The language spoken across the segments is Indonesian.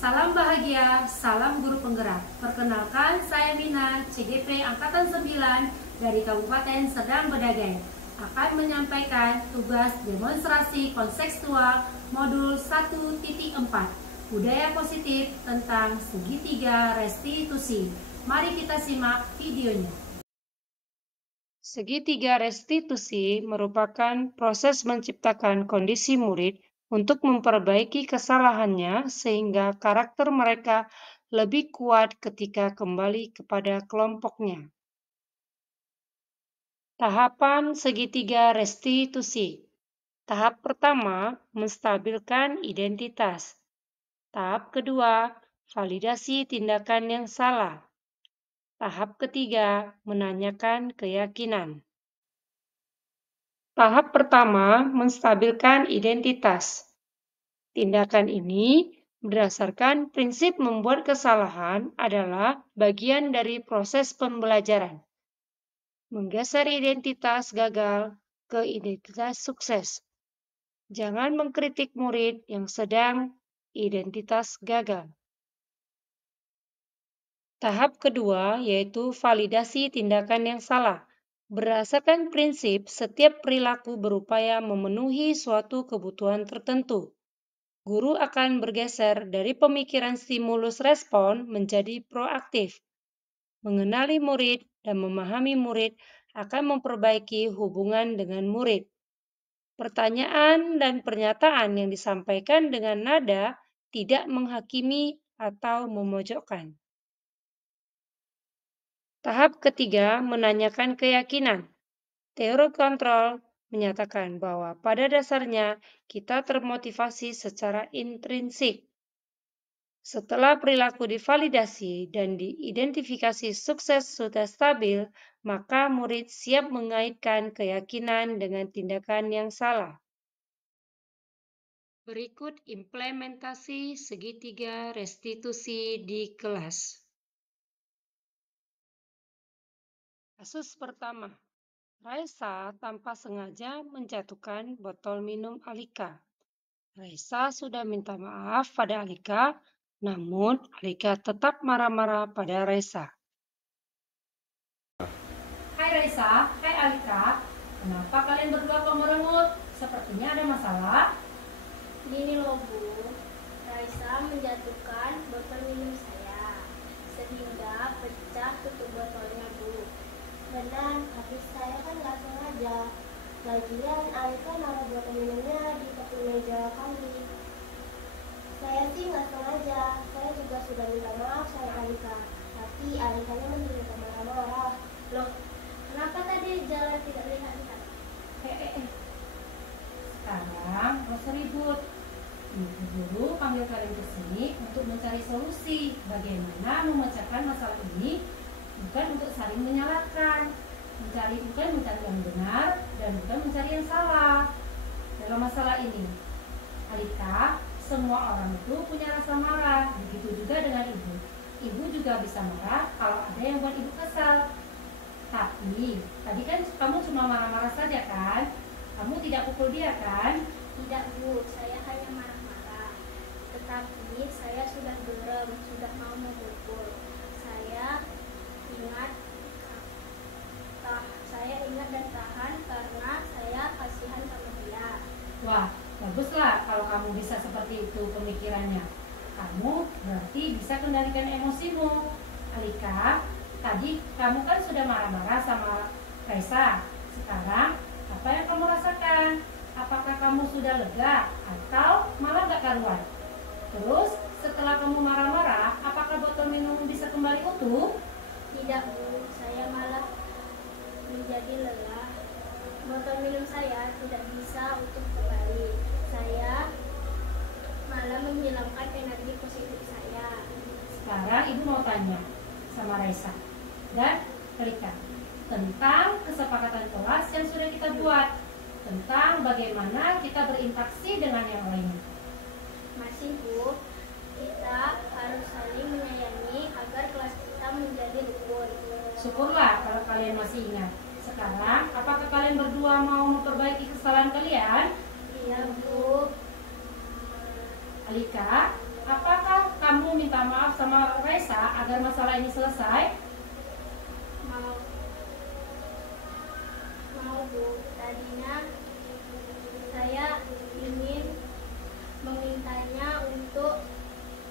Salam bahagia, salam guru penggerak. Perkenalkan, saya Mina, CGP Angkatan 9 dari Kabupaten Serdang Bedagai. Akan menyampaikan tugas demonstrasi kontekstual modul 1.4 Budaya Positif tentang segitiga restitusi. Mari kita simak videonya. Segitiga restitusi merupakan proses menciptakan kondisi murid untuk memperbaiki kesalahannya sehingga karakter mereka lebih kuat ketika kembali kepada kelompoknya. Tahapan segitiga restitusi. Tahap pertama, menstabilkan identitas. Tahap kedua, validasi tindakan yang salah. Tahap ketiga, menanyakan keyakinan. Tahap pertama, menstabilkan identitas. Tindakan ini berdasarkan prinsip membuat kesalahan adalah bagian dari proses pembelajaran. Menggeser identitas gagal ke identitas sukses. Jangan mengkritik murid yang sedang identitas gagal. Tahap kedua yaitu validasi tindakan yang salah. Berdasarkan prinsip, setiap perilaku berupaya memenuhi suatu kebutuhan tertentu. Guru akan bergeser dari pemikiran stimulus respon menjadi proaktif. Mengenali murid dan memahami murid akan memperbaiki hubungan dengan murid. Pertanyaan dan pernyataan yang disampaikan dengan nada tidak menghakimi atau memojokkan. Tahap ketiga, menanyakan keyakinan. Teori kontrol menyatakan bahwa pada dasarnya kita termotivasi secara intrinsik. Setelah perilaku divalidasi dan diidentifikasi sukses sudah stabil, maka murid siap mengaitkan keyakinan dengan tindakan yang salah. Berikut implementasi segitiga restitusi di kelas. Kasus pertama, Raisa tanpa sengaja menjatuhkan botol minum Alika. Raisa sudah minta maaf pada Alika, namun Alika tetap marah-marah pada Raisa. Hai Raisa, hai Alika, kenapa kalian berdua kok merengut? Sepertinya ada masalah. Gini loh Bu, Raisa menjatuhkan botol minum saya, sehingga pecah tutup botolnya Bu. Benar, tapi saya kan nggak sengaja. Lagian Alika naruh botol minumnya di tepi meja kami. Saya sih nggak sengaja, saya juga sudah minta maaf sama Alika, tapi Alikanya masih marah-marah. Loh, kenapa tadi jalan tidak lihat-lihat? Sekarang gak usah ribut. Ibu guru panggil kalian ke sini untuk mencari solusi bagaimana memecahkan masalah ini, bukan untuk saling menyalahkan. Bukan mencari yang benar dan bukan mencari yang salah. Dalam masalah ini, Alika, semua orang itu punya rasa marah. Begitu juga dengan ibu. Ibu juga bisa marah kalau ada yang buat ibu kesal. Tapi tadi kan kamu cuma marah-marah saja kan? Kamu tidak pukul dia kan? Tidak Bu, saya hanya marah-marah. Tetapi saya sudah gerem, sudah mau memukul. Saya ingat dan tahan karena saya kasihan sama dia. Wah, baguslah kalau kamu bisa seperti itu pemikirannya. Kamu berarti bisa kendalikan emosimu. Alika, tadi kamu kan sudah marah-marah sama Raisa. Sekarang, apa yang kamu rasakan? Apakah kamu sudah lega atau malah gak karuan? Terus, setelah kamu marah-marah, apakah botol minum bisa kembali utuh? Tidak Bu, saya malah menjadi lelah. Botol minum saya tidak bisa utuh kembali. Saya malah menghilangkan energi positif saya. Sekarang ibu mau tanya sama Raisa dan Alika tentang kesepakatan kelas yang sudah kita buat, tentang bagaimana kita berinteraksi dengan yang lainnya. Masih Bu, kita harus saling menyayangi agar kelas kita menjadi rukun. Syukurlah kalau kalian masih ingat. Sekarang, apakah kalian berdua mau memperbaiki kesalahan kalian? Iya Bu. Alika, apakah kamu minta maaf sama Raisa agar masalah ini selesai? Mau, Bu. Tadinya saya ingin memintanya untuk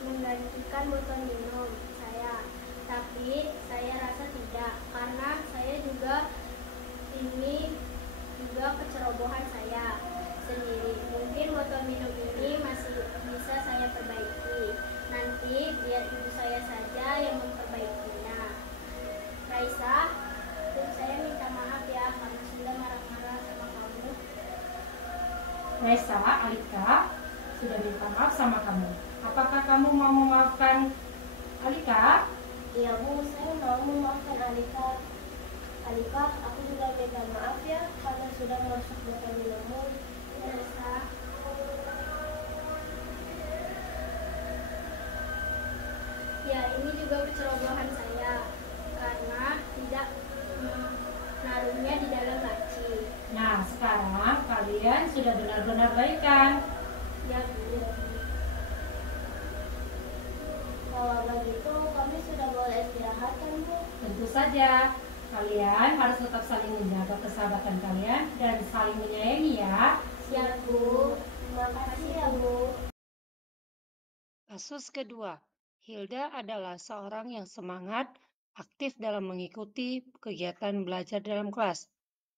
menggantikan botol minum saya, tapi saya rasa tidak, karena saya juga ini juga kecerobohan saya sendiri. Mungkin botol minum ini masih bisa saya perbaiki. Nanti biar ibu saya saja yang memperbaikinya. Raisa, saya minta maaf ya karena sudah marah-marah sama kamu. Raisa, Alika sudah minta maaf sama kamu. Apakah kamu mau memaafkan Alika? Iya Bu, saya mau memaafkan Alika. Alika, aku juga minta maaf ya karena sudah merusak botol minummu. Raisa. Ya, ini juga kecerobohan saya karena tidak menaruhnya di dalam laci. Nah, sekarang kalian sudah benar-benar baikan. Ya Bu. Kalau begitu kami sudah boleh istirahat kan Bu? Tentu saja, kalian harus tetap saling menjaga persahabatan kalian dan saling menyayangi ya. Siap Bu. Terima kasih ya Bu. Kasus kedua, Hilda adalah seorang yang semangat, aktif dalam mengikuti kegiatan belajar dalam kelas.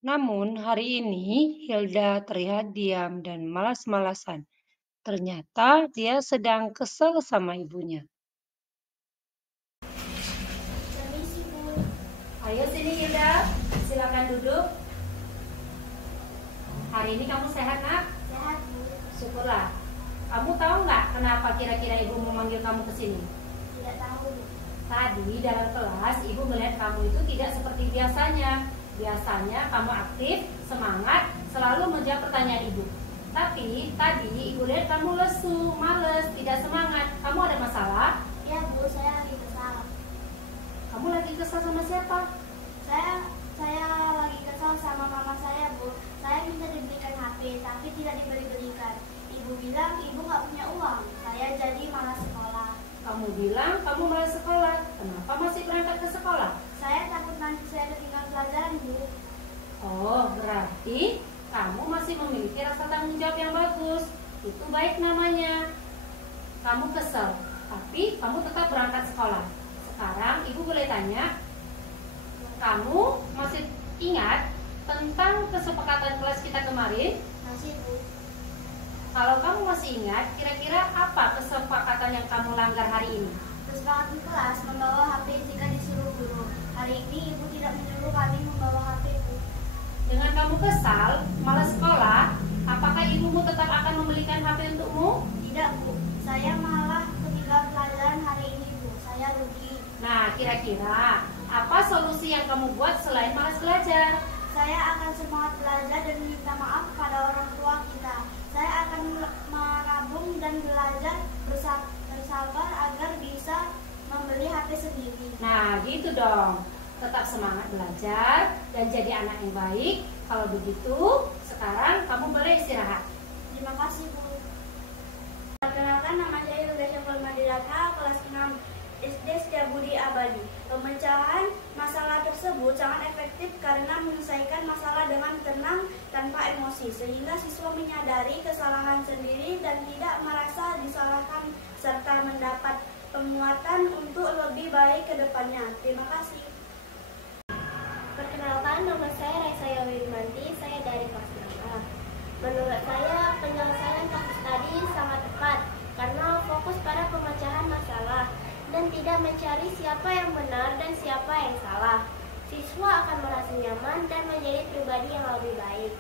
Namun hari ini Hilda terlihat diam dan malas-malasan. Ternyata dia sedang kesel sama ibunya. Permisi Bu. Ayo sini Hilda, silakan duduk. Hari ini kamu sehat nak? Sehat Bu. Syukurlah. Kamu tahu nggak kenapa kira-kira ibu memanggil kamu ke sini? Tidak tahu Bu. Tadi dalam kelas ibu melihat kamu itu tidak seperti biasanya. Biasanya kamu aktif, semangat, selalu menjawab pertanyaan ibu. Tapi tadi ibu lihat kamu lesu, males, tidak semangat. Kamu ada masalah? Ya Bu, saya lagi kesal. Kamu lagi kesal sama siapa? Saya lagi kesal sama mama saya Bu. Saya minta dibelikan HP, tapi tidak diberi-berikan. Ibu bilang ibu nggak punya uang. Saya jadi malas sekolah. Kamu bilang kamu malas sekolah. Kenapa masih berangkat ke sekolah? Saya takut nanti saya ketinggalan pelajaran Bu. Oh, berarti kamu masih memiliki rasa tanggung jawab yang bagus. Itu baik namanya. Kamu kesel, tapi kamu tetap berangkat sekolah. Sekarang ibu boleh tanya, kamu masih ingat tentang kesepakatan kelas kita kemarin? Masih Bu. Kalau kamu masih ingat, kira-kira apa kesepakatan yang kamu langgar hari ini? Kesepakatan kelas membawa HP jika disuruh guru. Hari ini ibu tidak menyuruh kami membawa HP Bu. Dengan kamu kesal, malas sekolah, apakah ibumu tetap akan membelikan HP untukmu? Tidak Bu. Saya malah ketinggalan pelajaran hari ini Bu. Saya rugi. Nah, kira-kira apa solusi yang kamu buat selain malas belajar? Saya akan semangat belajar dan minta maaf pada orang tua kita. Saya akan menabung dan belajar bersabar agar bisa membeli HP sendiri. Nah, gitu dong. Tetap semangat belajar dan jadi anak yang baik. Kalau begitu, sekarang kamu boleh istirahat. Terima kasih Bu. Perkenalkan, nama saya Hilda Syafal Madiraka, kelas 6 SD Setiabudi Abadi. Pemecahan masalah tersebut sangat efektif karena menyelesaikan masalah dengan tenang tanpa emosi, sehingga siswa menyadari kesalahan sendiri dan tidak merasa disalahkan serta mendapat penguatan untuk lebih baik ke depannya. Terima kasih. Perkenalkan, nama saya Raisa Yawirmanti, saya dari kelas 6A. Menurut saya, penyelesaian kasus tadi sangat tepat karena fokus pada pemecahan masalah dan tidak mencari siapa yang benar dan siapa yang salah. Siswa akan merasa nyaman dan menjadi pribadi yang lebih baik.